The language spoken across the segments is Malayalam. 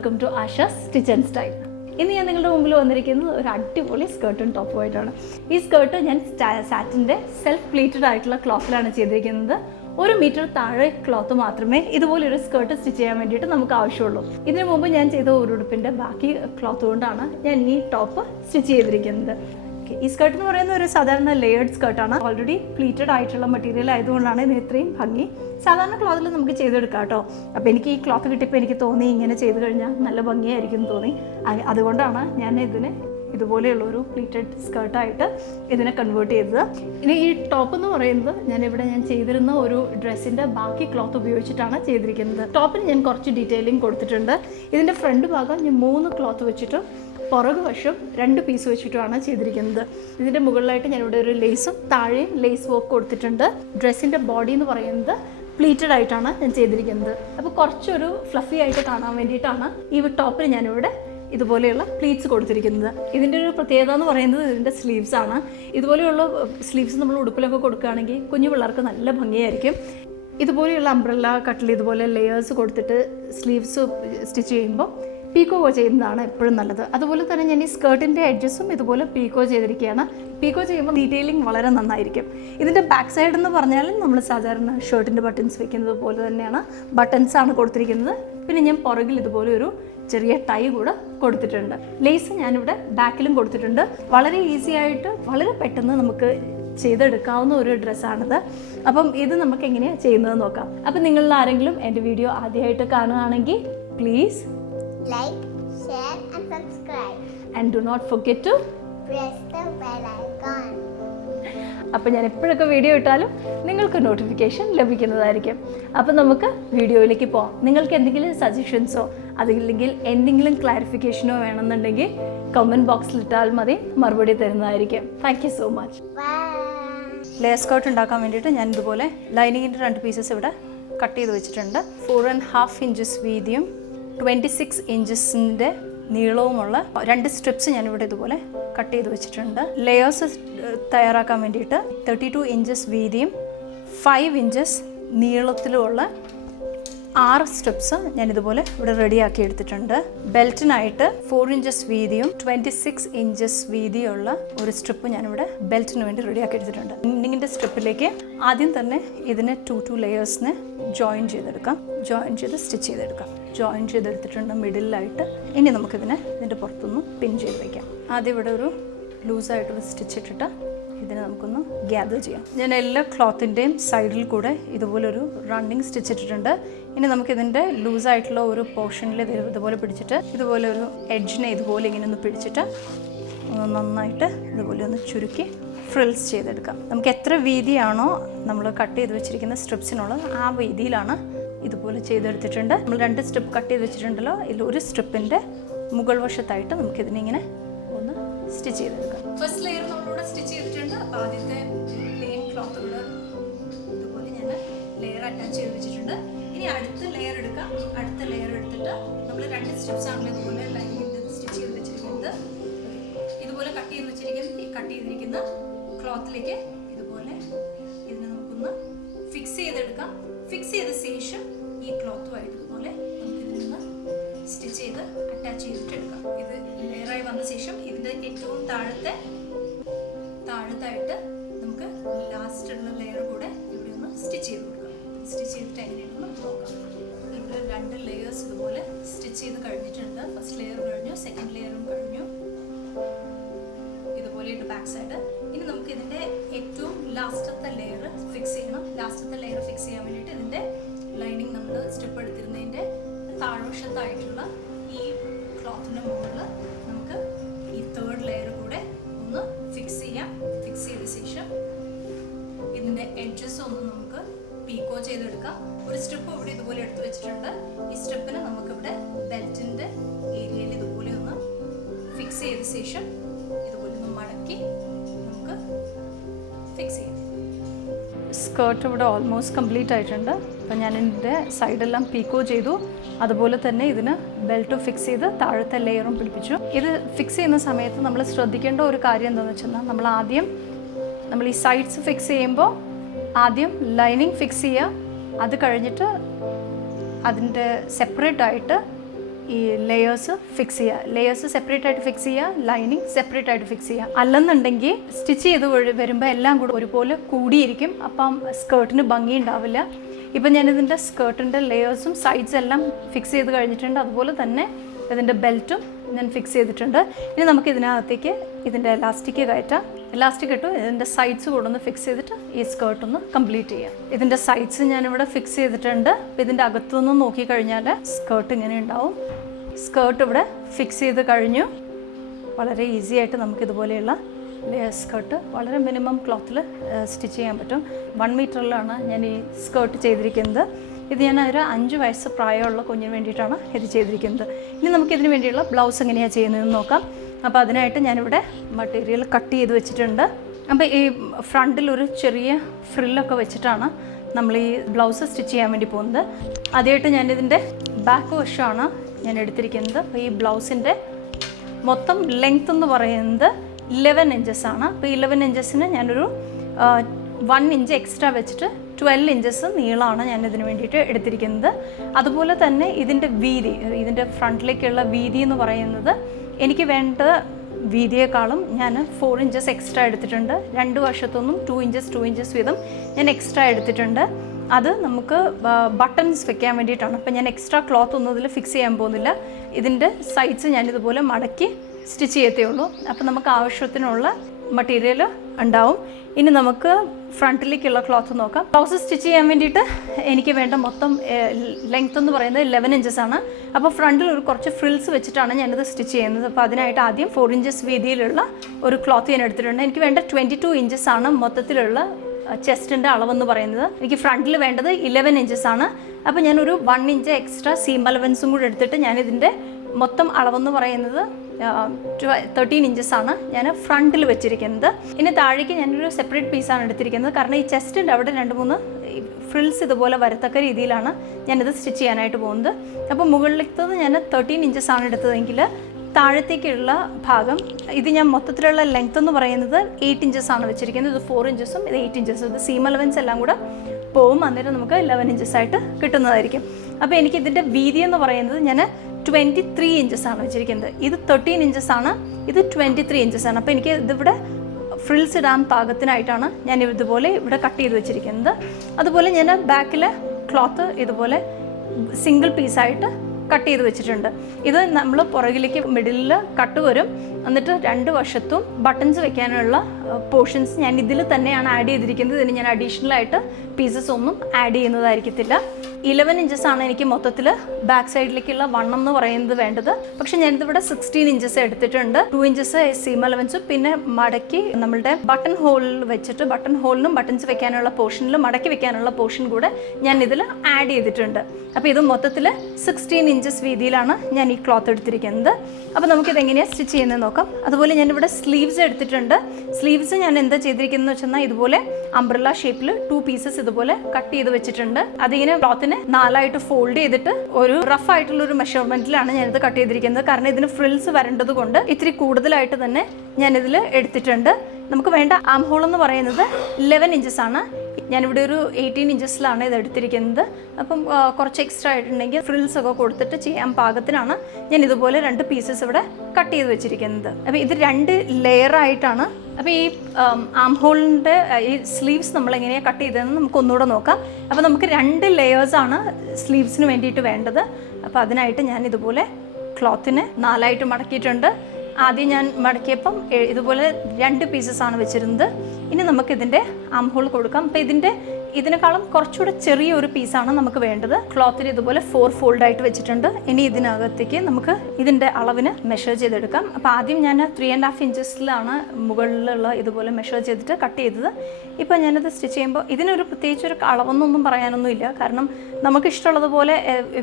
Welcome to Asha's stitch and style. ഇന്ന് ഞാൻ നിങ്ങളുടെ മുമ്പിൽ വന്നിരിക്കുന്നത് ഒരു അടിപൊളി സ്കേർട്ടും ടോപ്പുമായിട്ടാണ്. ഈ സ്കേർട്ട് ഞാൻ സാറ്റിൻ്റെ സെൽഫ് പ്ലീറ്റഡ് ആയിട്ടുള്ള ക്ലോത്തിലാണ് ചെയ്തിരിക്കുന്നത്. 1 മീറ്റർ താഴെ ക്ലോത്ത് മാത്രമേ ഇതുപോലൊരു സ്കേർട്ട് സ്റ്റിച്ച് ചെയ്യാൻ വേണ്ടിയിട്ട് നമുക്ക് ആവശ്യമുള്ളൂ. ഇതിനു മുമ്പ് ഞാൻ ചെയ്ത ഒരു ഉടുപ്പിൻ്റെ ബാക്കി ക്ലോത്ത് കൊണ്ടാണ് ഞാൻ ഈ ടോപ്പ് സ്റ്റിച്ച് ചെയ്തിരിക്കുന്നത്. ഈ സ്കേർട്ട് എന്ന് പറയുന്ന ഒരു സാധാരണ ലെയേർഡ് സ്കേർട്ടാണ്. ഓൾറെഡി പ്ലീറ്റഡ് ആയിട്ടുള്ള മെറ്റീരിയൽ ആയതുകൊണ്ടാണ് ഇതിന് ഇത്രയും ഭംഗി. സാധാരണ ക്ലോത്തിൽ നമുക്ക് ചെയ്തെടുക്കാം കേട്ടോ. അപ്പോൾ എനിക്ക് ഈ ക്ലോത്ത് കിട്ടിയപ്പോൾ എനിക്ക് തോന്നി ഇങ്ങനെ ചെയ്ത് കഴിഞ്ഞാൽ നല്ല ഭംഗിയായിരിക്കും തോന്നി. അതുകൊണ്ടാണ് ഞാൻ ഇതിന് ഇതുപോലെയുള്ളൊരു പ്ലീറ്റഡ് സ്കേർട്ടായിട്ട് ഇതിനെ കൺവേർട്ട് ചെയ്തത്. ഇനി ഈ ടോപ്പ് എന്ന് പറയുന്നത് ഞാൻ ചെയ്തിരുന്ന ഒരു ഡ്രസ്സിൻ്റെ ബാക്കി ക്ലോത്ത് ഉപയോഗിച്ചിട്ടാണ് ചെയ്തിരിക്കുന്നത്. ടോപ്പിന് ഞാൻ കുറച്ച് ഡീറ്റെയിലിംഗ് കൊടുത്തിട്ടുണ്ട്. ഇതിൻ്റെ ഫ്രണ്ട് ഭാഗം ഞാൻ 3 ക്ലോത്ത് വെച്ചിട്ടും പുറകു വശം 2 പീസ് വെച്ചിട്ടുമാണ് ചെയ്തിരിക്കുന്നത്. ഇതിൻ്റെ മുകളിലായിട്ട് ഞാനിവിടെ ഒരു ലേസും താഴെയും ലേസ് വർക്ക് കൊടുത്തിട്ടുണ്ട്. ഡ്രസ്സിൻ്റെ ബോഡി എന്ന് പറയുന്നത് പ്ലീറ്റഡ് ആയിട്ടാണ് ഞാൻ ചെയ്തിരിക്കുന്നത്. അപ്പോൾ കുറച്ചൊരു ഫ്ലഫി ആയിട്ട് കാണാൻ വേണ്ടിയിട്ടാണ് ഈ ടോപ്പിന് ഞാനിവിടെ ഇതുപോലെയുള്ള പ്ലീറ്റ്സ് കൊടുത്തിരിക്കുന്നത്. ഇതിൻ്റെ ഒരു പ്രത്യേകത എന്ന് പറയുന്നത് ഇതിൻ്റെ സ്ലീവ്സ് ആണ്. ഇതുപോലെയുള്ള സ്ലീവ്സ് നമ്മൾ ഉടുപ്പിലൊക്കെ കൊടുക്കുകയാണെങ്കിൽ കുഞ്ഞു പിള്ളേർക്ക് നല്ല ഭംഗിയായിരിക്കും. ഇതുപോലെയുള്ള അംബ്രല്ല കട്ടിൽ ഇതുപോലെ ലെയേഴ്സ് കൊടുത്തിട്ട് സ്ലീവ്സ് സ്റ്റിച്ച് ചെയ്യുമ്പോൾ പീക്കോ ചെയ്യുന്നതാണ് എപ്പോഴും നല്ലത്. അതുപോലെ തന്നെ ഞാൻ ഈ സ്കേർട്ടിൻ്റെ എഡ്ജസും ഇതുപോലെ പീക്കോ ചെയ്തിരിക്കുകയാണ്. പീക്കോ ചെയ്യുമ്പോൾ ഡീറ്റെയിലിംഗ് വളരെ നന്നായിരിക്കും. ഇതിൻ്റെ ബാക്ക് സൈഡ് എന്ന് പറഞ്ഞാൽ നമ്മൾ സാധാരണ ഷർട്ടിൻ്റെ ബട്ടൺസ് വെക്കുന്നത് പോലെ തന്നെയാണ് ബട്ടൺസാണ് കൊടുത്തിരിക്കുന്നത്. പിന്നെ ഞാൻ പുറകിൽ ഇതുപോലെ ഒരു ചെറിയ ടൈ കൂടെ കൊടുത്തിട്ടുണ്ട്. ലേസ് ഞാനിവിടെ ബാക്കിലും കൊടുത്തിട്ടുണ്ട്. വളരെ ഈസി ആയിട്ട് വളരെ പെട്ടെന്ന് നമുക്ക് ചെയ്തെടുക്കാവുന്ന ഒരു ഡ്രസ്സാണിത്. അപ്പം ഇത് നമുക്ക് എങ്ങനെയാണ് ചെയ്യുന്നത് നോക്കാം. അപ്പം നിങ്ങളിൽ ആരെങ്കിലും എൻ്റെ വീഡിയോ ആദ്യമായിട്ട് കാണുകയാണെങ്കിൽ please like, share and subscribe. And do not forget to Press the bell icon. അപ്പോൾ ഞാൻ എപ്പോഴൊക്കെ വീഡിയോ ഇട്ടാലും നിങ്ങൾക്ക് നോട്ടിഫിക്കേഷൻ ലഭിക്കുന്നതായിരിക്കും. അപ്പോൾ നമുക്ക് വീഡിയോയിലേക്ക് പോകാം. നിങ്ങൾക്ക് എന്തെങ്കിലും സജഷൻസോ അതില്ലെങ്കിൽ എന്തെങ്കിലും ക്ലാരിഫിക്കേഷനോ വേണമെന്നുണ്ടെങ്കിൽ കമൻറ്റ് ബോക്സിൽ ഇട്ടാൽ മതി, മറുപടി തരുന്നതായിരിക്കും. Thank you so much. Layer skirt ഉണ്ടാക്കാൻ വേണ്ടിയിട്ട് ഞാൻ ഇതുപോലെ ലൈനിങ്ങിൻ്റെ 2 പീസസ് ഇവിടെ കട്ട് ചെയ്ത് വെച്ചിട്ടുണ്ട്. 4.5 ഇഞ്ചസ് വീതിയും 26 ഇഞ്ചസിൻ്റെ നീളവുമുള്ള 2 സ്ട്രിപ്സ് ഞാനിവിടെ ഇതുപോലെ കട്ട് ചെയ്ത് വെച്ചിട്ടുണ്ട്. ലെയേഴ്സ് തയ്യാറാക്കാൻ വേണ്ടിയിട്ട് 32 ഇഞ്ചസ് വീതിയും 5 ഇഞ്ചസ് നീളത്തിലുമുള്ള 6 സ്ട്രിപ്സ് ഞാനിതുപോലെ ഇവിടെ റെഡിയാക്കി എടുത്തിട്ടുണ്ട്. ബെൽറ്റിനായിട്ട് 4 ഇഞ്ചസ് വീതിയും 26 ഇഞ്ചസ് വീതിയുള്ള ഒരു സ്ട്രിപ്പ് ഞാനിവിടെ ബെൽറ്റിന് വേണ്ടി റെഡിയാക്കി എടുത്തിട്ടുണ്ട്. ഇന്നിങ്ങിൻ്റെ സ്ട്രിപ്പിലേക്ക് ആദ്യം തന്നെ ഇതിനെ 2 ലെയേഴ്സിനെ ജോയിൻ ചെയ്തെടുക്കാം. ജോയിൻ ചെയ്ത് സ്റ്റിച്ച് ചെയ്തെടുക്കാം. ജോയിൻ ചെയ്തെടുത്തിട്ടുണ്ട് മിഡിലായിട്ട്. ഇനി നമുക്കിതിനെ ഇതിൻ്റെ പുറത്തുനിന്ന് പിൻ ചെയ്ത് വയ്ക്കാം. ആദ്യം ഇവിടെ ഒരു ലൂസായിട്ടൊരു സ്റ്റിച്ച് ഇട്ടിട്ട് ഇതിനെ നമുക്കൊന്ന് ഗ്യാദർ ചെയ്യാം. ഞാൻ എല്ലാ ക്ലോത്തിൻ്റെയും സൈഡിൽ കൂടെ ഇതുപോലൊരു റണ്ണിങ് സ്റ്റിച്ച് ഇട്ടിട്ടുണ്ട്. ഇനി നമുക്കിതിൻ്റെ ലൂസായിട്ടുള്ള ഒരു പോർഷനിൽ ഇതുപോലെ പിടിച്ചിട്ട് ഇതുപോലെ ഒരു എഡ്ജിനെ ഇതുപോലെ ഇങ്ങനെ ഒന്ന് പിടിച്ചിട്ട് നന്നായിട്ട് ഇതുപോലെ ഒന്ന് ചുരുക്കി ഫ്രിൽസ് ചെയ്തെടുക്കാം. നമുക്ക് എത്ര വീതിയാണോ നമ്മൾ കട്ട് ചെയ്ത് വെച്ചിരിക്കുന്ന സ്ട്രിപ്സിനുള്ളത് ആ വീതിയിലാണ് ഇതുപോലെ ചെയ്തെടുത്തിട്ടുണ്ട്. നമ്മൾ 2 സ്ട്രിപ്പ് കട്ട് ചെയ്ത് വെച്ചിട്ടുണ്ടല്ലോ, ഇതിൽ ഒരു സ്ട്രിപ്പിൻ്റെ മുകൾ വശത്തായിട്ട് നമുക്കിതിനെ ഇങ്ങനെ ഒന്ന് സ്റ്റിച്ച് ചെയ്തെടുക്കാം. ഫസ്റ്റ് ലെയർ നമ്മളിവിടെ സ്റ്റിച്ച് ചെയ്തിട്ടുണ്ട്. ആദ്യത്തെ പ്ലെയിൻ ക്ലോത്ത് ഇവിടെ ഇതുപോലെ ഞാൻ ലെയർ അറ്റാച്ച് ചെയ്ത് വെച്ചിട്ടുണ്ട്. ഇനി അടുത്ത ലെയർ എടുക്കാം. അടുത്ത ലെയർ എടുത്തിട്ട് നമ്മൾ 2 സ്ട്രിപ്സ് ആണല്ലോ ഇതുപോലെ ലൈനിങ് സ്റ്റിച്ച് ചെയ്ത് വെച്ചിരിക്കുന്നത്. ഇതുപോലെ കട്ട് ചെയ്തിരിക്കുന്ന ക്ലോത്തിലേക്ക് ഇതുപോലെ ഇതിനെ നമുക്കൊന്ന് ഫിക്സ് ചെയ്തെടുക്കാം. ഫിക്സ് ചെയ്ത ശേഷം ഈ ക്ലോത്തുമായിട്ട് ഇതുപോലെ നമുക്കിതിൽ നിന്ന് സ്റ്റിച്ച് ചെയ്ത് അറ്റാച്ച് ചെയ്തിട്ട് എടുക്കാം. ഇത് ലെയറായി വന്ന ശേഷം ഇതിൻ്റെ ഏറ്റവും താഴത്തായിട്ട് നമുക്ക് ലാസ്റ്റുള്ള ലെയർ കൂടെ ഇവിടെ ഒന്ന് സ്റ്റിച്ച് ചെയ്ത് കൊടുക്കാം. സ്റ്റിച്ച് ചെയ്തിട്ട് എങ്ങനെയാണെന്ന് നോക്കാം. ഇവിടെ 2 ലെയേഴ്സ് ഇതുപോലെ സ്റ്റിച്ച് ചെയ്ത് കഴിഞ്ഞിട്ടുണ്ട്. ഫസ്റ്റ് ലെയർ കഴിഞ്ഞു, സെക്കൻഡ് ലെയറും കഴിഞ്ഞു. ഇതുപോലെയുണ്ട് ബാക്ക് സൈഡ്. ഇനി നമുക്ക് ഇതിൻ്റെ ഏറ്റവും ലാസ്റ്റത്തെ ലെയർ ഫിക്സ് ചെയ്യണം. ലാസ്റ്റത്തെ ലെയർ ഫിക്സ് ചെയ്യാൻ വേണ്ടിയിട്ട് ഇതിൻ്റെ ലൈനിങ് നമ്മൾ സ്ട്രിപ്പ് എടുത്തിരുന്നതിൻ്റെ താഴ്വശത്തായിട്ടുള്ള ഈ ക്ലോത്തിൻ്റെ മുകളിൽ നമുക്ക് ഈ 3rd ലെയർ കൂടെ ഒന്ന് ഫിക്സ് ചെയ്യാം. ഫിക്സ് ചെയ്ത ശേഷം ഇതിൻ്റെ എഡ്ജസ് ഒന്ന് നമുക്ക് പീക്കോ ചെയ്തെടുക്കാം. ഒരു സ്ട്രിപ്പ് ഇവിടെ ഇതുപോലെ എടുത്ത് വെച്ചിട്ടുണ്ട്. ഈ സ്ട്രിപ്പിന് നമുക്കിവിടെ ബെൽറ്റിൻ്റെ ഏരിയയിൽ ഇതുപോലെ ഒന്ന് ഫിക്സ് ചെയ്ത ശേഷം ഇതുപോലെ ഒന്ന് മടക്കി നമുക്ക് ഫിക്സ് ചെയ്യാം. സ്കേർട്ട് ഇവിടെ ഓൾമോസ്റ്റ് കംപ്ലീറ്റ് ആയിട്ടുണ്ട്. അപ്പോൾ ഞാൻ ഇതിൻ്റെ സൈഡെല്ലാം പീക്കോ ചെയ്തു. അതുപോലെ തന്നെ ഇതിന് ബെൽറ്റ് ഫിക്സ് ചെയ്ത് താഴത്തെ ലെയറും പിടിപ്പിച്ചു. ഇത് ഫിക്സ് ചെയ്യുന്ന സമയത്ത് നമ്മൾ ശ്രദ്ധിക്കേണ്ട ഒരു കാര്യം എന്താണെന്ന് വെച്ചാൽ നമ്മൾ ഈ സൈഡ്സ് ഫിക്സ് ചെയ്യുമ്പോൾ ആദ്യം ലൈനിങ് ഫിക്സ് ചെയ്യുക. അത് കഴിഞ്ഞിട്ട് അതിൻ്റെ സെപ്പറേറ്റ് ആയിട്ട് ഈ ലെയേഴ്സ് ഫിക്സ് ചെയ്യുക. ലെയേഴ്സ് സെപ്പറേറ്റ് ആയിട്ട് ഫിക്സ് ചെയ്യുക, ലൈനിങ് സെപ്പറേറ്റ് ആയിട്ട് ഫിക്സ് ചെയ്യുക. അല്ലെന്നുണ്ടെങ്കിൽ സ്റ്റിച്ച് ചെയ്ത് വരുമ്പോൾ എല്ലാം കൂടെ ഒരുപോലെ കൂടിയിരിക്കും. അപ്പം സ്കേർട്ടിന് ഭംഗി ഉണ്ടാവില്ല. ഇപ്പം ഞാനിതിൻ്റെ സ്കേർട്ടിൻ്റെ ലെയേഴ്സും സൈഡ്സ് എല്ലാം ഫിക്സ് ചെയ്ത് കഴിഞ്ഞിട്ടുണ്ട്. അതുപോലെ തന്നെ ഇതിൻ്റെ ബെൽറ്റും ഞാൻ ഫിക്സ് ചെയ്തിട്ടുണ്ട്. ഇനി നമുക്ക് ഇതിനകത്തേക്ക് ഇതിൻ്റെ എലാസ്റ്റിക് കയറ്റാം. എലാസ്റ്റിക് ഇട്ടു ഇതിൻ്റെ സൈഡ്സ് കൂടെ ഒന്ന് ഫിക്സ് ചെയ്തിട്ട് ഈ സ്കേർട്ട് ഒന്ന് കംപ്ലീറ്റ് ചെയ്യാം. ഇതിൻ്റെ സൈഡ്സ് ഞാനിവിടെ ഫിക്സ് ചെയ്തിട്ടുണ്ട്. അപ്പോൾ ഇതിൻ്റെ അകത്തുനിന്ന് നോക്കിക്കഴിഞ്ഞാൽ സ്കേർട്ട് ഇങ്ങനെ ഉണ്ടാവും. സ്കേർട്ട് ഇവിടെ ഫിക്സ് ചെയ്ത് കഴിഞ്ഞു. വളരെ ഈസി ആയിട്ട് നമുക്കിതുപോലെയുള്ള ലെയർ സ്കേർട്ട് വളരെ മിനിമം ക്ലോത്തിൽ സ്റ്റിച്ച് ചെയ്യാൻ പറ്റും. 1 മീറ്ററിലാണ് ഞാൻ ഈ സ്കേർട്ട് ചെയ്തിരിക്കുന്നത്. ഇത് ഞാൻ ഒരു 5 വയസ്സ് പ്രായമുള്ള കുഞ്ഞിന് വേണ്ടിയിട്ടാണ് ഇത് ചെയ്തിരിക്കുന്നത്. ഇനി നമുക്കിതിന് വേണ്ടിയുള്ള ബ്ലൗസ് എങ്ങനെയാണ് ചെയ്യുന്നതെന്ന് നോക്കാം. അപ്പോൾ അതിനായിട്ട് ഞാനിവിടെ മെറ്റീരിയൽ കട്ട് ചെയ്ത് വെച്ചിട്ടുണ്ട്. അപ്പോൾ ഈ ഫ്രണ്ടിലൊരു ചെറിയ ഫ്രില്ലൊക്കെ വെച്ചിട്ടാണ് നമ്മൾ ഈ ബ്ലൗസ് സ്റ്റിച്ച് ചെയ്യാൻ വേണ്ടി പോകുന്നത്. ആദ്യമായിട്ട് ഞാനിതിൻ്റെ ബാക്ക് വശമാണ് ഞാൻ എടുത്തിരിക്കുന്നത്. അപ്പോൾ ഈ ബ്ലൗസിൻ്റെ മൊത്തം ലെങ്ത് എന്ന് പറയുന്നത് 11 ഇഞ്ചസ് ആണ്. അപ്പോൾ 11 ഇഞ്ചസിന് ഞാനൊരു 1 ഇഞ്ച് എക്സ്ട്രാ വെച്ചിട്ട് 12 ഇഞ്ചസ് നീളമാണ് ഞാൻ ഇതിന് വേണ്ടിയിട്ട് എടുത്തിരിക്കുന്നത്. അതുപോലെ തന്നെ ഇതിൻ്റെ വീതി, ഇതിൻ്റെ ഫ്രണ്ടിലേക്കുള്ള വീതി എന്ന് പറയുന്നത് എനിക്ക് വേണ്ട വീതിയേക്കാളും ഞാൻ 4 ഇഞ്ചസ് എക്സ്ട്രാ എടുത്തിട്ടുണ്ട്. 2 വശത്തൊന്നും 2 ഇഞ്ചസ് വീതം ഞാൻ എക്സ്ട്രാ എടുത്തിട്ടുണ്ട്. അത് നമുക്ക് ബട്ടൺസ് വെക്കാൻ വേണ്ടിയിട്ടാണ്. അപ്പോൾ ഞാൻ എക്സ്ട്രാ ക്ലോത്ത് ഒന്നും ഇതിൽ ഫിക്സ് ചെയ്യാൻ പോകുന്നില്ല. ഇതിൻ്റെ സൈഡ്സ് ഞാനിതുപോലെ മടക്കി സ്റ്റിച്ച് ചെയ്യത്തേ ഉള്ളൂ. അപ്പോൾ നമുക്ക് ആവശ്യത്തിനുള്ള മെറ്റീരിയൽ ഉണ്ടാവും. ഇനി നമുക്ക് ഫ്രണ്ടിലേക്കുള്ള ക്ലോത്ത് നോക്കാം. ബ്ലൗസ് സ്റ്റിച്ച് ചെയ്യാൻ വേണ്ടിയിട്ട് എനിക്ക് വേണ്ട മൊത്തം ലെങ്ത് എന്ന് പറയുന്നത് 11 ഇഞ്ചസ് ആണ്. അപ്പോൾ ഫ്രണ്ടിൽ ഒരു കുറച്ച് ഫ്രിൽസ് വെച്ചിട്ടാണ് ഞാനിത് സ്റ്റിച്ച് ചെയ്യുന്നത്. അപ്പോൾ അതിനായിട്ട് ആദ്യം 4 ഇഞ്ചസ് വീതിയിലുള്ള ഒരു ക്ലോത്ത് ഞാൻ എടുത്തിട്ടുണ്ട്. എനിക്ക് വേണ്ട 22 ഇഞ്ചസ് ആണ് മൊത്തത്തിലുള്ള ചെസ്റ്റിൻ്റെ അളവെന്ന് പറയുന്നത്. എനിക്ക് ഫ്രണ്ടിൽ വേണ്ടത് 11 ഇഞ്ചസ് ആണ്. അപ്പോൾ ഞാനൊരു 1 ഇഞ്ച് എക്സ്ട്രാ സീം അലവൻസും കൂടെ എടുത്തിട്ട് ഞാനിതിൻ്റെ മൊത്തം അളവെന്ന് പറയുന്നത് 13 ഇഞ്ചസ് ആണ് ഞാൻ ഫ്രണ്ടിൽ വെച്ചിരിക്കുന്നത്. ഇനി താഴേക്ക് ഞാനൊരു സെപ്പറേറ്റ് പീസാണ് എടുത്തിരിക്കുന്നത്. കാരണം ഈ ചെസ്റ്റിൻ്റെ അവിടെ 2-3 ഫ്രിൽസ് ഇതുപോലെ വരത്തക്ക രീതിയിലാണ് ഞാനിത് സ്റ്റിച്ച് ചെയ്യാനായിട്ട് പോകുന്നത്. അപ്പോൾ മുകളിലേക്കത് ഞാൻ 13 ഇഞ്ചസ് ആണ് എടുത്തതെങ്കിൽ താഴത്തേക്കുള്ള ഭാഗം ഇത് ഞാൻ മൊത്തത്തിലുള്ള ലെങ്ത് എന്ന് പറയുന്നത് 8 ഇഞ്ചസ് ആണ് വെച്ചിരിക്കുന്നത്. ഇത് 4 ഇഞ്ചസും ഇത് 8 ഇഞ്ചസും. ഇത് സീം അലവൻസ് എല്ലാം കൂടെ പോവും. അന്നേരം നമുക്ക് 11 ഇഞ്ചസ് ആയിട്ട് കിട്ടുന്നതായിരിക്കും. അപ്പോൾ എനിക്ക് ഇതിൻ്റെ വീതി എന്ന് പറയുന്നത് ഞാൻ 23 ഇഞ്ചസ് ആണ് വെച്ചിരിക്കുന്നത്. ഇത് 13 ഇഞ്ചസ് ആണ്, ഇത് 23 ഇഞ്ചസ് ആണ്. അപ്പോൾ എനിക്ക് ഇതിവിടെ ഫ്രിൽസ് ഇടാൻ പാകത്തിനായിട്ടാണ് ഞാൻ ഇതുപോലെ ഇവിടെ കട്ട് ചെയ്ത് വെച്ചിരിക്കുന്നത്. അതുപോലെ ഞാൻ ബാക്കിലെ ക്ലോത്ത് ഇതുപോലെ സിംഗിൾ പീസായിട്ട് കട്ട് ചെയ്ത് വെച്ചിട്ടുണ്ട്. ഇത് നമ്മൾ പുറകിലേക്ക് മിഡിലിൽ കട്ട് വരും. എന്നിട്ട് 2 വശത്തും ബട്ടൺസ് വെക്കാനുള്ള പോർഷൻസ് ഞാൻ ഇതിൽ തന്നെയാണ് ആഡ് ചെയ്തിരിക്കുന്നത്. ഇതിന് ഞാൻ അഡീഷണലായിട്ട് പീസസ് ഒന്നും ആഡ് ചെയ്യുന്നതായിരിക്കത്തില്ല. 11 ഇഞ്ചസ് ആണ് എനിക്ക് മൊത്തത്തിൽ ബാക്ക് സൈഡിലേക്കുള്ള വണ്ണം എന്ന് പറയുന്നത് വേണ്ടത്. പക്ഷെ ഞാനിതിവിടെ 16 ഇഞ്ചസ് എടുത്തിട്ടുണ്ട്. 2 ഇഞ്ചസ് സീം അലവൻസും പിന്നെ മടക്കി നമ്മളുടെ ബട്ടൺ ഹോളിൽ വെച്ചിട്ട് ബട്ടൺ ഹോളിനും ബട്ടൺസ് വെക്കാനുള്ള പോർഷനിൽ മടക്കി വെക്കാനുള്ള പോർഷൻ കൂടെ ഞാൻ ഇതിൽ ആഡ് ചെയ്തിട്ടുണ്ട്. അപ്പോൾ ഇത് മൊത്തത്തിൽ 16 ഇഞ്ചസ് വീതിയിലാണ് ഞാൻ ഈ ക്ലോത്ത് എടുത്തിരിക്കുന്നത്. അപ്പോൾ നമുക്കിത് എങ്ങനെയാണ് സ്റ്റിച്ച് ചെയ്യുന്നത് നോക്കാം. അതുപോലെ ഞാനിവിടെ സ്ലീവ്സ് എടുത്തിട്ടുണ്ട്. സ്ലീവ്സ് ഞാൻ എന്താ ചെയ്തിരിക്കുന്നത് വെച്ചാൽ ഇതുപോലെ അംബ്രല്ല ഷേപ്പിൽ 2 പീസസ് ഇതുപോലെ കട്ട് ചെയ്ത് വെച്ചിട്ടുണ്ട്. അതിങ്ങനെ ക്ലോത്തിനെ 4ആയിട്ട് ഫോൾഡ് ചെയ്തിട്ട് ഒരു റഫ് ആയിട്ടുള്ള ഒരു മെഷർമെന്റിലാണ് ഞാനിത് കട്ട് ചെയ്തിരിക്കുന്നത്. കാരണം ഇതിന് ഫ്രിൽസ് വരേണ്ടത് കൊണ്ട് ഇത്തിരി കൂടുതലായിട്ട് തന്നെ ഞാനിതിൽ എടുത്തിട്ടുണ്ട്. നമുക്ക് വേണ്ട ആം ഹോൾ എന്ന് പറയുന്നത് 11 ഇഞ്ചസ് ആണ്. ഞാനിവിടെ ഒരു 18 ഇഞ്ചസിലാണ് ഇത് എടുത്തിരിക്കുന്നത്. അപ്പം കുറച്ച് എക്സ്ട്രാ ആയിട്ടുണ്ടെങ്കിൽ ഫ്രിൽസ് ഒക്കെ കൊടുത്തിട്ട് ചെയ്യാൻ പാകത്തിനാണ് ഞാൻ ഇതുപോലെ 2 പീസസ് ഇവിടെ കട്ട് ചെയ്ത് വെച്ചിരിക്കുന്നത്. അപ്പോൾ ഇത് 2 ലെയറായിട്ടാണ്. അപ്പോൾ ഈ ആം ഹോളിൻ്റെ ഈ സ്ലീവ്സ് നമ്മൾ എങ്ങനെയാണ് കട്ട് ചെയ്തതെന്ന് നമുക്ക് ഒന്നുകൂടെ നോക്കാം. അപ്പോൾ നമുക്ക് 2 ലെയേഴ്സാണ് സ്ലീവ്സിന് വേണ്ടിയിട്ട് വേണ്ടത്. അപ്പോൾ അതിനായിട്ട് ഞാൻ ഇതുപോലെ ക്ലോത്തിനെ 4ആയിട്ട് മടക്കിയിട്ടുണ്ട്. ആദ്യം ഞാൻ മടക്കിയപ്പം ഇതുപോലെ 2 പീസസാണ് വെച്ചിരുന്നത്. ഇനി നമുക്കിതിൻ്റെ ആം ഹോൾ കൊടുക്കാം. അപ്പോൾ ഇതിനേക്കാളും കുറച്ചുകൂടെ ചെറിയൊരു പീസാണ് നമുക്ക് വേണ്ടത്. ക്ലോത്തിൽ ഇതുപോലെ 4 ഫോൾഡായിട്ട് വെച്ചിട്ടുണ്ട്. ഇനി ഇതിനകത്തേക്ക് നമുക്ക് ഇതിൻ്റെ അളവിന് മെഷർ ചെയ്തെടുക്കാം. അപ്പോൾ ആദ്യം ഞാൻ 3.5 ഇഞ്ചസിലാണ് മുകളിലുള്ള ഇതുപോലെ മെഷർ ചെയ്തിട്ട് കട്ട് ചെയ്തത്. ഇപ്പോൾ ഞാനത് സ്റ്റിച്ച് ചെയ്യുമ്പോൾ ഇതിനൊരു പ്രത്യേകിച്ചൊരു അളവൊന്നും പറയാനൊന്നുമില്ല. കാരണം നമുക്ക് ഇഷ്ടമുള്ളതുപോലെ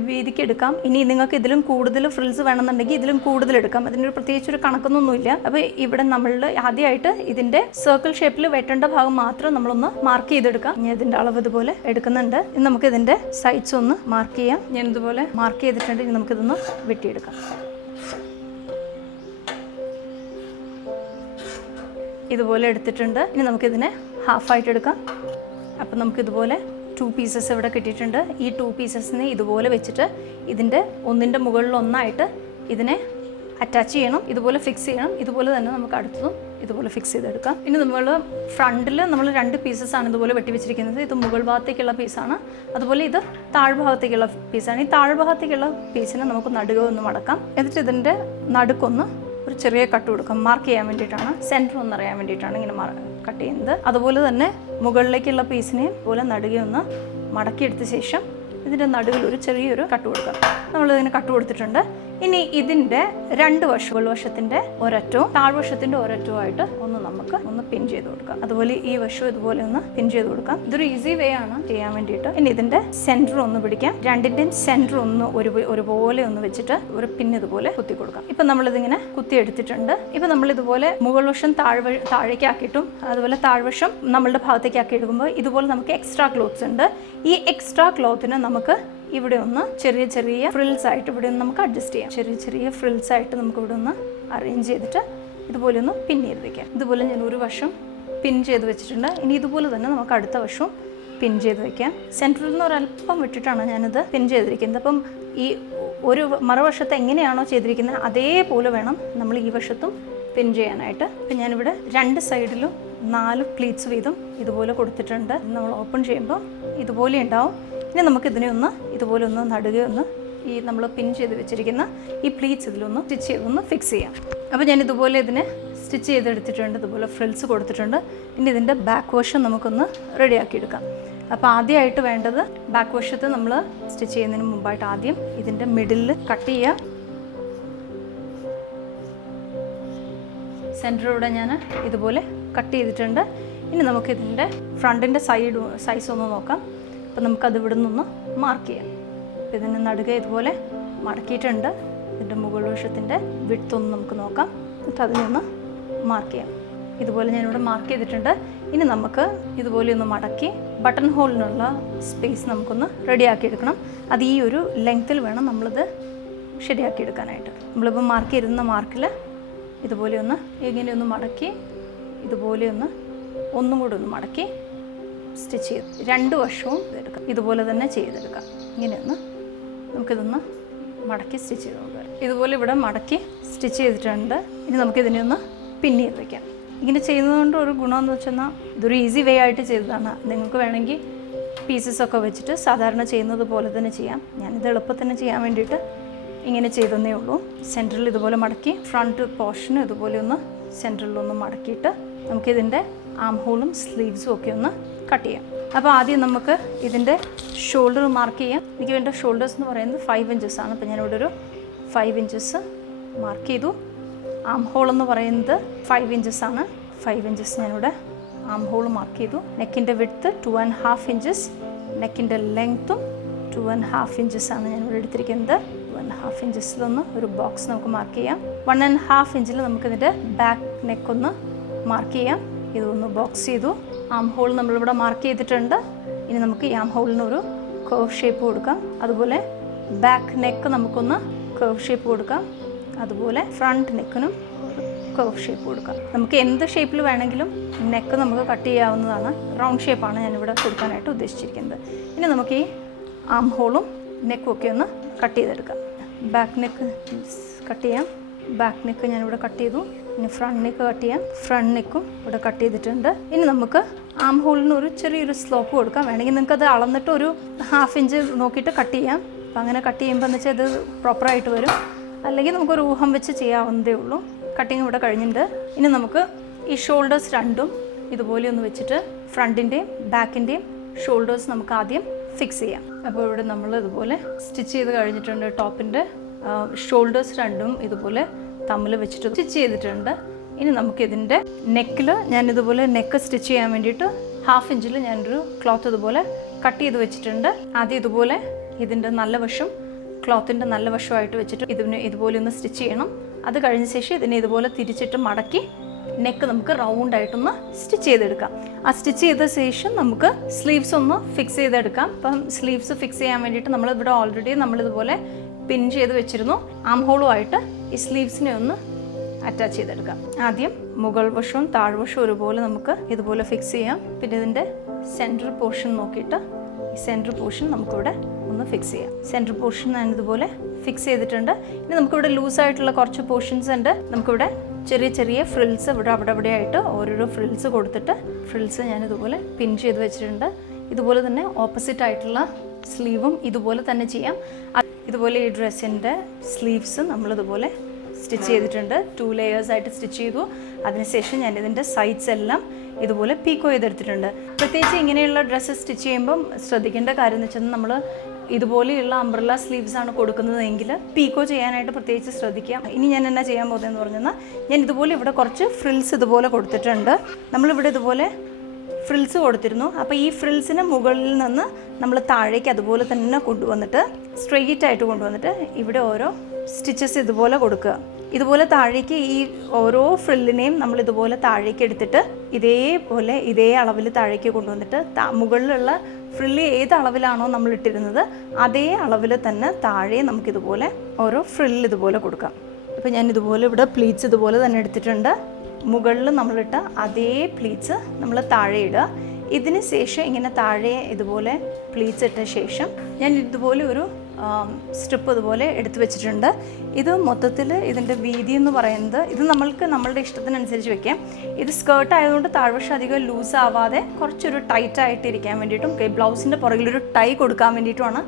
വീതിക്ക് എടുക്കാം. ഇനി നിങ്ങൾക്ക് ഇതിലും കൂടുതൽ ഫ്രിൽസ് വേണമെന്നുണ്ടെങ്കിൽ ഇതിലും കൂടുതൽ എടുക്കാം. അതിനൊരു പ്രത്യേകിച്ചൊരു കണക്കൊന്നുമില്ല. അപ്പോൾ ഇവിടെ നമ്മളുടെ ആദ്യമായിട്ട് ഇതിൻ്റെ സർക്കിൾ ഷേപ്പിൽ വെട്ടേണ്ട ഭാഗം മാത്രം നമ്മളൊന്ന് മാർക്ക് ചെയ്തെടുക്കാം. ഞാൻ ഇതിൻ്റെ അളവ് ഇതുപോലെ എടുക്കുന്നുണ്ട്. ഇനി നമുക്ക് ഇതിൻ്റെ സൈഡ്സ് ഒന്ന് മാർക്ക് ചെയ്യാം. ഞാൻ ഇതുപോലെ മാർക്ക് ചെയ്തിട്ടുണ്ട്. ഇനി നമുക്കിതൊന്ന് വെട്ടിയെടുക്കാം. ഇതുപോലെ എടുത്തിട്ടുണ്ട്. ഇനി നമുക്കിതിനെ ഹാഫായിട്ട് എടുക്കാം. അപ്പം നമുക്കിതുപോലെ 2 പീസസ് ഇവിടെ കിട്ടിയിട്ടുണ്ട്. ഈ 2 പീസസിനെ ഇതുപോലെ വെച്ചിട്ട് ഇതിൻ്റെ ഒന്നിൻ്റെ മുകളിൽ ഒന്നായിട്ട് ഇതിനെ അറ്റാച്ച് ചെയ്യണം, ഇതുപോലെ ഫിക്സ് ചെയ്യണം. ഇതുപോലെ തന്നെ നമുക്ക് അടുത്തതും ഇതുപോലെ ഫിക്സ് ചെയ്തെടുക്കാം. ഇനി നമ്മൾ ഫ്രണ്ടിൽ നമ്മൾ 2 പീസസാണ് ഇതുപോലെ വെട്ടി വെച്ചിരിക്കുന്നത്. ഇത് മുകൾ ഭാഗത്തേക്കുള്ള പീസാണ്, അതുപോലെ ഇത് താഴ്ഭാഗത്തേക്കുള്ള പീസാണ്. ഈ താഴ്ഭാഗത്തേക്കുള്ള പീസിനെ നമുക്ക് നടുക ഒന്ന് മടക്കാം. എന്നിട്ട് ഇതിൻ്റെ നടുക്കൊന്ന് ഒരു ചെറിയ കട്ട് കൊടുക്കാം, മാർക്ക് ചെയ്യാൻ വേണ്ടിയിട്ടാണ്, സെൻറ്റർ ഒന്ന് അറിയാൻ വേണ്ടിയിട്ടാണ് ഇങ്ങനെ കട്ട് ചെയ്യുന്നത്. അതുപോലെ തന്നെ മുകളിലേക്കുള്ള പീസിനെയും പോലെ നടുകയൊന്ന് മടക്കിയെടുത്ത ശേഷം ഇതിൻ്റെ നടുവിൽ ഒരു ചെറിയൊരു കട്ട് കൊടുക്കാം. നമ്മളിതിന് കട്ട് കൊടുത്തിട്ടുണ്ട്. ഇനി ഇതിൻ്റെ 2 വശത്തിൻ്റെ ഒരറ്റവും താഴ്വശത്തിൻ്റെ ഒരറ്റവുമായിട്ട് ഒന്ന് പിൻ ചെയ്ത് കൊടുക്കാം. അതുപോലെ ഈ വശവും ഇതുപോലെ ഒന്ന് പിൻ ചെയ്ത് കൊടുക്കാം. ഇതൊരു ഈസി വേ ആണ് ചെയ്യാൻ വേണ്ടിയിട്ട്. ഇനി ഇതിൻ്റെ സെൻറ്റർ ഒന്ന് പിടിക്കാം. രണ്ടിൻ്റെയും സെൻറ്റർ ഒന്ന് ഒരുപോലെ ഒന്ന് വെച്ചിട്ട് ഒരു പിൻ ഇതുപോലെ കുത്തി കൊടുക്കാം. ഇപ്പം നമ്മളിതിങ്ങനെ കുത്തി എടുത്തിട്ടുണ്ട്. ഇപ്പം നമ്മളിതുപോലെ മുകൾ വശം താഴേക്കാക്കിയിട്ടും അതുപോലെ താഴ്വശം നമ്മളുടെ ഭാഗത്തേക്ക് എടുക്കുമ്പോൾ ഇതുപോലെ നമുക്ക് എക്സ്ട്രാ ക്ലോത്ത്സ് ഉണ്ട്. ഈ എക്സ്ട്രാ ക്ലോത്തിനെ നമുക്ക് ഇവിടെ ഒന്ന് ചെറിയ ഫ്രിൽസ് ആയിട്ട് ഇവിടെ ഒന്ന് നമുക്ക് അഡ്ജസ്റ്റ് ചെയ്യാം. ചെറിയ ഫ്രിൽസ് ആയിട്ട് നമുക്ക് ഇവിടെ ഒന്ന് അറേഞ്ച് ചെയ്തിട്ട് ഇതുപോലെ ഒന്ന് പിൻ ചെയ്ത് വെക്കാം. ഇതുപോലെ ഞാൻ ഒരു വശം പിൻ ചെയ്ത് വെച്ചിട്ടുണ്ട്. ഇനി ഇതുപോലെ തന്നെ നമുക്ക് അടുത്ത വശവും പിൻ ചെയ്ത് വെക്കാം. സെൻറ്ററിൽ നിന്ന് ഒരല്പം വിട്ടിട്ടാണ് ഞാനിത് പിൻ ചെയ്തിരിക്കുന്നത്. അപ്പം ഈ ഒരു മറുവശത്ത് എങ്ങനെയാണോ ചെയ്തിരിക്കുന്നത് അതേപോലെ വേണം നമ്മൾ ഈ വശത്തും പിൻ ചെയ്യാനായിട്ട്. ഇപ്പം ഞാനിവിടെ 2 സൈഡിലും 4 പ്ലീറ്റ്സ് വീതം ഇതുപോലെ കൊടുത്തിട്ടുണ്ട്. നമ്മൾ ഓപ്പൺ ചെയ്യുമ്പോൾ ഇതുപോലെ ഉണ്ടാവും. ഇനി നമുക്കിതിനെ ഇതുപോലെ ഒന്ന് നടുകയൊന്ന് ഈ നമ്മൾ പിൻ ചെയ്ത് വെച്ചിരിക്കുന്ന ഈ പ്ലീറ്റ്സ് ഇതിലൊന്ന് സ്റ്റിച്ച് ചെയ്തൊന്ന് ഫിക്സ് ചെയ്യാം. അപ്പോൾ ഞാൻ ഇതുപോലെ ഇതിനെ സ്റ്റിച്ച് ചെയ്തെടുത്തിട്ടുണ്ട്. ഇതുപോലെ ഫ്രിൽസ് കൊടുത്തിട്ടുണ്ട്. ഇനി ഇതിൻ്റെ ബാക്ക് വശം നമുക്കൊന്ന് റെഡിയാക്കി എടുക്കാം. അപ്പോൾ ആദ്യമായിട്ട് വേണ്ടത് ബാക്ക് വശത്ത് നമ്മൾ സ്റ്റിച്ച് ചെയ്യുന്നതിന് മുമ്പായിട്ട് ആദ്യം ഇതിൻ്റെ മിഡിലിൽ കട്ട് ചെയ്യുക. സെൻറ്ററിലൂടെ ഞാൻ ഇതുപോലെ കട്ട് ചെയ്തിട്ടുണ്ട്. ഇനി നമുക്കിതിൻ്റെ ഫ്രണ്ടിൻ്റെ സൈസ് ഒന്ന് നോക്കാം. അപ്പോൾ നമുക്കത് ഇവിടെ നിന്നൊന്ന് മാർക്ക് ചെയ്യാം. അപ്പോൾ ഇതിന് നടുക ഇതുപോലെ മടക്കിയിട്ടുണ്ട്. ഇതിൻ്റെ മുകൾ വശത്തിൻ്റെ വിഡ്ത്ത് ഒന്ന് നമുക്ക് നോക്കാം. എന്നിട്ട് അതിനൊന്ന് മാർക്ക് ചെയ്യാം. ഇതുപോലെ ഞാനിവിടെ മാർക്ക് ചെയ്തിട്ടുണ്ട്. ഇനി നമുക്ക് ഇതുപോലെ ഒന്ന് മടക്കി ബട്ടൺ ഹോളിനുള്ള സ്പേസ് നമുക്കൊന്ന് റെഡിയാക്കി എടുക്കണം. അത് ഈ ഒരു ലെങ്ത്തിൽ വേണം നമ്മളിത് ശരിയാക്കി എടുക്കാനായിട്ട്. നമ്മളിപ്പോൾ മാർക്ക് ചെയ്തിരുന്ന മാർക്കിൽ ഇതുപോലെ ഇങ്ങനെയൊന്ന് മടക്കി ഇതുപോലെ ഒന്നും കൂടി ഒന്ന് മടക്കി സ്റ്റിച്ച് ചെയ്ത് 2 വശവും ഇതെടുക്കാം. ഇതുപോലെ തന്നെ ചെയ്തെടുക്കാം. ഇങ്ങനെയൊന്ന് നമുക്കിതൊന്ന് മടക്കി സ്റ്റിച്ച് ചെയ്ത് നോക്കാം. ഇതുപോലെ ഇവിടെ മടക്കി സ്റ്റിച്ച് ചെയ്തിട്ടുണ്ട്. ഇനി നമുക്കിതിനെ ഒന്ന് പിൻ ചെയ്ത് വയ്ക്കാം. ഇങ്ങനെ ചെയ്യുന്നതുകൊണ്ട് ഒരു ഗുണമെന്ന് വെച്ചാൽ ഇതൊരു ഈസി വേ ആയിട്ട് ചെയ്തതാണ്. നിങ്ങൾക്ക് വേണമെങ്കിൽ പീസസൊക്കെ വെച്ചിട്ട് സാധാരണ ചെയ്യുന്നത് പോലെ തന്നെ ചെയ്യാം. ഞാനിത് എളുപ്പത്തിന് ചെയ്യാൻ വേണ്ടിയിട്ട് ഇങ്ങനെ ചെയ്തതേ ഉള്ളൂ. സെൻറ്ററിൽ ഇതുപോലെ മടക്കി ഫ്രണ്ട് പോർഷനും ഇതുപോലെ സെൻറ്ററിലൊന്ന് മടക്കിയിട്ട് നമുക്കിതിൻ്റെ ആം ഹോളും സ്ലീവ്സും ഒക്കെ ഒന്ന് കട്ട് ചെയ്യാം. അപ്പോൾ ആദ്യം നമുക്ക് ഇതിൻ്റെ ഷോൾഡർ മാർക്ക് ചെയ്യാം. എനിക്ക് വേണ്ട ഷോൾഡേഴ്സ് എന്ന് പറയുന്നത് 5 ഇഞ്ചസ് ആണ്. അപ്പോൾ ഞാനിവിടെ ഒരു 5 ഇഞ്ചസ് മാർക്ക് ചെയ്തു. ആം ഹോൾ എന്ന് പറയുന്നത് 5 ഇഞ്ചസ് ആണ്. 5 ഇഞ്ചസ് ഞാനിവിടെ ആം ഹോൾ മാർക്ക് ചെയ്തു. നെക്കിൻ്റെ വിഡ്ത്ത് 2.5 ഇഞ്ചസ്, നെക്കിൻ്റെ ലെങ്ത്തും 2.5 ഇഞ്ചസ് ആണ് ഞാനിവിടെ എടുത്തിരിക്കുന്നത്. 2.5 ഇഞ്ചസിലൊന്ന് ഒരു ബോക്സ് നമുക്ക് മാർക്ക് ചെയ്യാം. 1.5 ഇഞ്ചിൽ നമുക്കിതിൻ്റെ ബാക്ക് നെക്കൊന്ന് മാർക്ക് ചെയ്യാം. ഇതൊന്ന് ബോക്സ് ചെയ്തു. ആം ഹോൾ നമ്മളിവിടെ മാർക്ക് ചെയ്തിട്ടുണ്ട്. ഇനി നമുക്ക് ഈ ആം ഹോളിനൊരു കർവ് ഷേപ്പ് കൊടുക്കാം. അതുപോലെ ബാക്ക് നെക്ക് നമുക്കൊന്ന് കർവ് ഷേപ്പ് കൊടുക്കാം. അതുപോലെ ഫ്രണ്ട് നെക്കിനും ഒരു കർവ് ഷേപ്പ് കൊടുക്കാം. നമുക്ക് എന്ത് ഷേപ്പിൽ വേണമെങ്കിലും നെക്ക് നമുക്ക് കട്ട് ചെയ്യാവുന്നതാണ്. റൗണ്ട് ഷേപ്പാണ് ഞാനിവിടെ കൊടുക്കാനായിട്ട് ഉദ്ദേശിച്ചിരിക്കുന്നത്. ഇനി നമുക്ക് ഈ ആം ഹോളും നെക്കും ഒക്കെ ഒന്ന് കട്ട് ചെയ്തെടുക്കാം. ബാക്ക് നെക്ക് കട്ട് ചെയ്യാം. ബാക്ക് നെക്ക് ഞാനിവിടെ കട്ട് ചെയ്തു. ഇനി ഫ്രണ്ട് നെക്ക് കട്ട് ചെയ്യാം. ഫ്രണ്ട് നെക്കും ഇവിടെ കട്ട് ചെയ്തിട്ടുണ്ട്. ഇനി നമുക്ക് ആം ഹോളിന് ഒരു ചെറിയൊരു സ്ലോപ്പ് കൊടുക്കാം. വേണമെങ്കിൽ നിങ്ങൾക്കത് അളന്നിട്ട് ഒരു 1/2 ഇഞ്ച് നോക്കിയിട്ട് കട്ട് ചെയ്യാം. അപ്പോൾ അങ്ങനെ കട്ട് ചെയ്യുമ്പോൾ എന്ന് വെച്ചാൽ ഇത് പ്രോപ്പറായിട്ട് വരും. അല്ലെങ്കിൽ നമുക്കൊരു ഊഹം വെച്ച് ചെയ്യാവുന്നതേ ഉള്ളൂ. കട്ടിങ് ഇവിടെ കഴിഞ്ഞിട്ടുണ്ട്. ഇനി നമുക്ക് ഈ ഷോൾഡേഴ്സ് രണ്ടും ഇതുപോലെ ഒന്ന് വെച്ചിട്ട് ഫ്രണ്ടിൻ്റെയും ബാക്കിൻ്റെയും ഷോൾഡേഴ്സ് നമുക്ക് ആദ്യം ഫിക്സ് ചെയ്യാം. അപ്പോൾ ഇവിടെ നമ്മൾ ഇതുപോലെ സ്റ്റിച്ച് ചെയ്ത് കഴിഞ്ഞിട്ടുണ്ട്. ടോപ്പിൻ്റെ ഷോൾഡേഴ്സ് രണ്ടും ഇതുപോലെ തമ്മിൽ വെച്ചിട്ട് സ്റ്റിച്ച് ചെയ്തിട്ടുണ്ട്. ഇനി നമുക്കിതിൻ്റെ നെക്കിൽ ഞാനിതുപോലെ നെക്ക് സ്റ്റിച്ച് ചെയ്യാൻ വേണ്ടിയിട്ട് 1/2 ഇഞ്ചിൽ ഞാനൊരു ക്ലോത്ത് ഇതുപോലെ കട്ട് ചെയ്ത് വെച്ചിട്ടുണ്ട്. ആദ്യം ഇതുപോലെ ഇതിൻ്റെ നല്ല വശം ക്ലോത്തിൻ്റെ നല്ല വശമായിട്ട് വെച്ചിട്ട് ഇതിനെ ഇതുപോലെ ഒന്ന് സ്റ്റിച്ച് ചെയ്യണം. അത് കഴിഞ്ഞ ശേഷം ഇതിനെ ഇതുപോലെ തിരിച്ചിട്ട് മടക്കി നെക്ക് നമുക്ക് റൗണ്ടായിട്ടൊന്ന് സ്റ്റിച്ച് ചെയ്തെടുക്കാം. ആ സ്റ്റിച്ച് ചെയ്ത ശേഷം നമുക്ക് സ്ലീവ്സ് ഒന്ന് ഫിക്സ് ചെയ്തെടുക്കാം. അപ്പം സ്ലീവ്സ് ഫിക്സ് ചെയ്യാൻ വേണ്ടിയിട്ട് നമ്മളിവിടെ ഓൾറെഡി നമ്മളിതുപോലെ പിൻ ചെയ്ത് വെച്ചിരുന്നു. ആം ഹോളുമായിട്ട് ഈ സ്ലീവ്സിനെ ഒന്ന് അറ്റാച്ച് ചെയ്തെടുക്കാം. ആദ്യം മുകൾ വശവും താഴ്വശവും ഒരുപോലെ നമുക്ക് ഇതുപോലെ ഫിക്സ് ചെയ്യാം. പിന്നെ ഇതിൻ്റെ സെൻറ്റർ പോർഷൻ നോക്കിയിട്ട് ഈ സെൻറ്റർ പോർഷൻ നമുക്കിവിടെ ഒന്ന് ഫിക്സ് ചെയ്യാം. സെൻറ്റർ പോർഷൻ ഞാൻ ഇതുപോലെ ഫിക്സ് ചെയ്തിട്ടുണ്ട്. ഇനി നമുക്കിവിടെ ലൂസായിട്ടുള്ള കുറച്ച് പോർഷൻസ് ഉണ്ട്. നമുക്കിവിടെ ചെറിയ ചെറിയ ഫ്രിൽസ് അവിടെ ആയിട്ട് ഓരോരോ ഫ്രിൽസ് കൊടുത്തിട്ട് ഫ്രിൽസ് ഞാൻ ഇതുപോലെ പിൻ ചെയ്ത് വെച്ചിട്ടുണ്ട്. ഇതുപോലെ തന്നെ ഓപ്പോസിറ്റ് ആയിട്ടുള്ള സ്ലീവും ഇതുപോലെ തന്നെ ചെയ്യാം. ഇതുപോലെ ഈ ഡ്രസ്സിൻ്റെ സ്ലീവ്സ് നമ്മളിതുപോലെ സ്റ്റിച്ച് ചെയ്തിട്ടുണ്ട്. 2 layers ആയിട്ട് സ്റ്റിച്ച് ചെയ്തു. അതിനുശേഷം ഞാൻ ഇതിൻ്റെ സൈഡ്സ് എല്ലാം ഇതുപോലെ പീക്കോ ചെയ്തെടുത്തിട്ടുണ്ട്. പ്രത്യേകിച്ച് ഇങ്ങനെയുള്ള ഡ്രസ്സ് സ്റ്റിച്ച് ചെയ്യുമ്പം ശ്രദ്ധിക്കേണ്ട കാര്യം എന്ന് വെച്ചാൽ നമ്മൾ ഇതുപോലെയുള്ള അംബ്രല്ല സ്ലീവ്സ് ആണ് കൊടുക്കുന്നതെങ്കിൽ പീക്കോ ചെയ്യാനായിട്ട് പ്രത്യേകിച്ച് ശ്രദ്ധിക്കാം. ഇനി ഞാൻ എന്നാ ചെയ്യാൻ പോകുന്നതെന്ന് പറഞ്ഞാൽ ഞാൻ ഇതുപോലെ ഇവിടെ കുറച്ച് ഫ്രിൽസ് ഇതുപോലെ കൊടുത്തിട്ടുണ്ട്. നമ്മളിവിടെ ഇതുപോലെ ഫ്രിൽസ് കൊടുത്തിരുന്നു. അപ്പോൾ ഈ ഫ്രിൽസിന് മുകളിൽ നിന്ന് നമ്മൾ താഴേക്ക് അതുപോലെ തന്നെ കൊണ്ടുവന്നിട്ട് സ്ട്രെയിറ്റ് ആയിട്ട് കൊണ്ടുവന്നിട്ട് ഇവിടെ ഓരോ സ്റ്റിച്ചസ് ഇതുപോലെ കൊടുക്കുക. ഇതുപോലെ താഴേക്ക് ഈ ഓരോ ഫ്രില്ലിനെയും നമ്മൾ ഇതുപോലെ താഴേക്ക് എടുത്തിട്ട് ഇതേപോലെ ഇതേ അളവിൽ താഴേക്ക് കൊണ്ടുവന്നിട്ട് മുകളിലുള്ള ഫ്രില്ല് ഏത് അളവിലാണോ നമ്മൾ ഇട്ടിരുന്നത് അതേ അളവിൽ തന്നെ താഴെ നമുക്കിതുപോലെ ഓരോ ഫ്രില്ല് ഇതുപോലെ കൊടുക്കാം. ഇപ്പോൾ ഞാൻ ഇതുപോലെ ഇവിടെ പ്ലീറ്റ്സ് ഇതുപോലെ തന്നെ എടുത്തിട്ടുണ്ട്. മുകളിൽ നമ്മളിട്ട അതേ പ്ലീറ്റ്സ് നമ്മൾ താഴെ ഇടുക. ഇതിന് ശേഷം ഇങ്ങനെ താഴെ ഇതുപോലെ പ്ലീറ്റ്സ് ഇട്ട ശേഷം ഞാൻ ഇതുപോലെ ഒരു സ്ട്രിപ്പ് ഇതുപോലെ എടുത്തു വെച്ചിട്ടുണ്ട്. ഇത് മൊത്തത്തിൽ ഇതിൻ്റെ വീതി എന്ന് പറയുന്നത് ഇത് നമ്മളുടെ ഇഷ്ടത്തിനനുസരിച്ച് വെക്കാം. ഇത് സ്കേർട്ട് ആയതുകൊണ്ട് താഴ്വശം അധികം ലൂസ് ആവാതെ കുറച്ചൊരു ടൈറ്റ് ആയിട്ട് ഇരിക്കാൻ വേണ്ടിയിട്ടും ബ്ലൗസിൻ്റെ പുറകിലൊരു ടൈ കൊടുക്കാൻ വേണ്ടിയിട്ടുമാണ്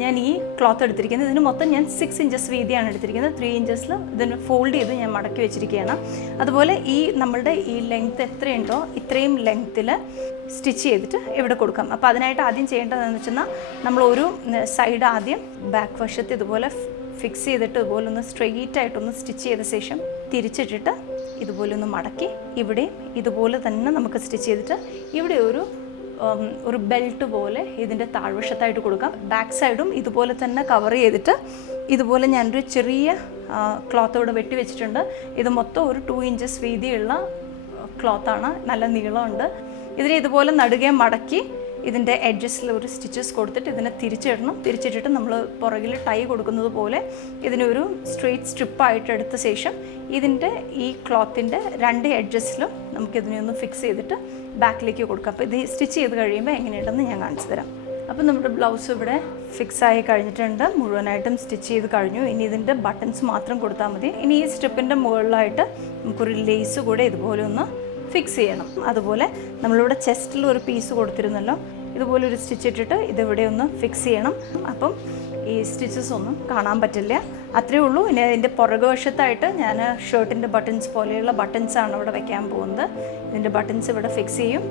ഞാൻ ഈ ക്ലോത്ത് എടുത്തിരിക്കുന്നത്. ഇതിന് മൊത്തം ഞാൻ 6 inches വീതിയാണ് എടുത്തിരിക്കുന്നത്. 3 inches ഇതിന് ഫോൾഡ് ചെയ്ത് ഞാൻ മടക്കി വെച്ചിരിക്കുകയാണ്. അതുപോലെ ഈ നമ്മളുടെ ഈ ലെങ്ത്ത് എത്രയുണ്ടോ ഇത്രയും ലെങ്ത്തിൽ സ്റ്റിച്ച് ചെയ്തിട്ട് ഇവിടെ കൊടുക്കാം. അപ്പോൾ അതിനായിട്ട് ആദ്യം ചെയ്യേണ്ടതെന്ന് വെച്ചാൽ നമ്മൾ ഒരു സൈഡ് ആദ്യം ബാക്ക് വശത്ത് ഇതുപോലെ ഫിക്സ് ചെയ്തിട്ട് ഇതുപോലെ ഒന്ന് സ്ട്രെയിറ്റ് ആയിട്ടൊന്ന് സ്റ്റിച്ച് ചെയ്ത ശേഷം തിരിച്ചിട്ടിട്ട് ഇതുപോലെ ഒന്ന് മടക്കി ഇവിടെ ഇതുപോലെ തന്നെ നമുക്ക് സ്റ്റിച്ച് ചെയ്തിട്ട് ഇവിടെ ഒരു ബെൽറ്റ് പോലെ ഇതിൻ്റെ താഴ്വശത്തായിട്ട് കൊടുക്കാം. ബാക്ക് സൈഡും ഇതുപോലെ തന്നെ കവർ ചെയ്തിട്ട് ഇതുപോലെ ഞാനൊരു ചെറിയ ക്ലോത്ത് ഇവിടെ വെട്ടി വെച്ചിട്ടുണ്ട്. ഇത് മൊത്തം ഒരു 2 inches വീതിയുള്ള ക്ലോത്താണ്. നല്ല നീളമുണ്ട്. ഇതിനെ ഇതുപോലെ നടുകെ മടക്കി ഇതിൻ്റെ എഡ്ജസിൽ ഒരു സ്റ്റിച്ചസ് കൊടുത്തിട്ട് ഇതിനെ തിരിച്ചിടണം. തിരിച്ചിട്ടിട്ട് നമ്മൾ പുറകിൽ ടൈ കൊടുക്കുന്നത് പോലെ ഇതിനൊരു സ്ട്രെയിറ്റ് സ്ട്രിപ്പായിട്ട് എടുത്ത ശേഷം ഇതിൻ്റെ ഈ ക്ലോത്തിൻ്റെ 2 എഡ്ജസിലും നമുക്കിതിനെ ഒന്ന് ഫിക്സ് ചെയ്തിട്ട് ബാക്കിലേക്ക് കൊടുക്കാം. അപ്പോൾ ഇത് സ്റ്റിച്ച് ചെയ്ത് കഴിയുമ്പോൾ എങ്ങനെയുണ്ടെന്ന് ഞാൻ കാണിച്ചു തരാം. അപ്പോൾ നമ്മുടെ ബ്ലൗസ് ഇവിടെ ഫിക്സ് ആയി കഴിഞ്ഞിട്ടുണ്ട്. മുഴുവനായിട്ടും സ്റ്റിച്ച് ചെയ്ത് കഴിഞ്ഞു. ഇനി ഇതിൻ്റെ ബട്ടൺസ് മാത്രം കൊടുത്താൽ മതി. ഇനി ഈ സ്ട്രിപ്പിൻ്റെ മുകളിലായിട്ട് നമുക്കൊരു ലേസ് കൂടെ ഇതുപോലെ ഒന്ന് ഫിക്സ് ചെയ്യണം. അതുപോലെ നമ്മളിവിടെ ചെസ്റ്റിൽ ഒരു പീസ് കൊടുത്തിരുന്നല്ലോ, ഇതുപോലെ ഒരു സ്റ്റിച്ച് ഇട്ടിട്ട് ഇതിവിടെ ഒന്ന് ഫിക്സ് ചെയ്യണം. അപ്പം ഈ സ്റ്റിച്ചസ് ഒന്നും കാണാൻ പറ്റില്ല. അത്രയേ ഉള്ളൂ. ഇനി അതിൻ്റെ പുറകുവശത്തായിട്ട് ഞാൻ ഷർട്ടിൻ്റെ ബട്ടൺസ് പോലെയുള്ള ബട്ടൺസാണ് ഇവിടെ വെക്കാൻ പോകുന്നത്. ഇതിൻ്റെ ബട്ടൺസ് ഇവിടെ ഫിക്സ് ചെയ്യും.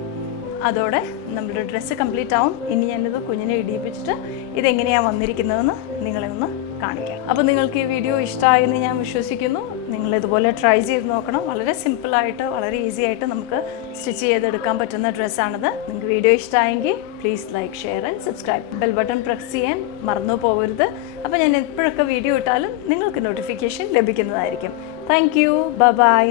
അതോടെ നമ്മുടെ ഡ്രസ്സ് കംപ്ലീറ്റ് ആവും. ഇനി ഞാനിത് കുഞ്ഞിനെ ഇടിയിപ്പിച്ചിട്ട് ഇതെങ്ങനെയാണ് വന്നിരിക്കുന്നതെന്ന് നിങ്ങളെ ഒന്ന് കാണിക്കാം. അപ്പോൾ നിങ്ങൾക്ക് ഈ വീഡിയോ ഇഷ്ടമായെന്ന് ഞാൻ വിശ്വസിക്കുന്നു. നിങ്ങളിതുപോലെ ട്രൈ ചെയ്ത് നോക്കണം. വളരെ സിമ്പിളായിട്ട് വളരെ ഈസി ആയിട്ട് നമുക്ക് സ്റ്റിച്ച് ചെയ്തെടുക്കാൻ പറ്റുന്ന ഡ്രസ്സാണിത്. നിങ്ങൾക്ക് വീഡിയോ ഇഷ്ടമായെങ്കിൽ please like, share and subscribe. Bell button press ചെയ്യാൻ മറന്നു പോകരുത്. അപ്പോൾ ഞാൻ എപ്പോഴൊക്കെ വീഡിയോ ഇട്ടാലും നിങ്ങൾക്ക് നോട്ടിഫിക്കേഷൻ ലഭിക്കുന്നതായിരിക്കും. Thank you. ബൈ.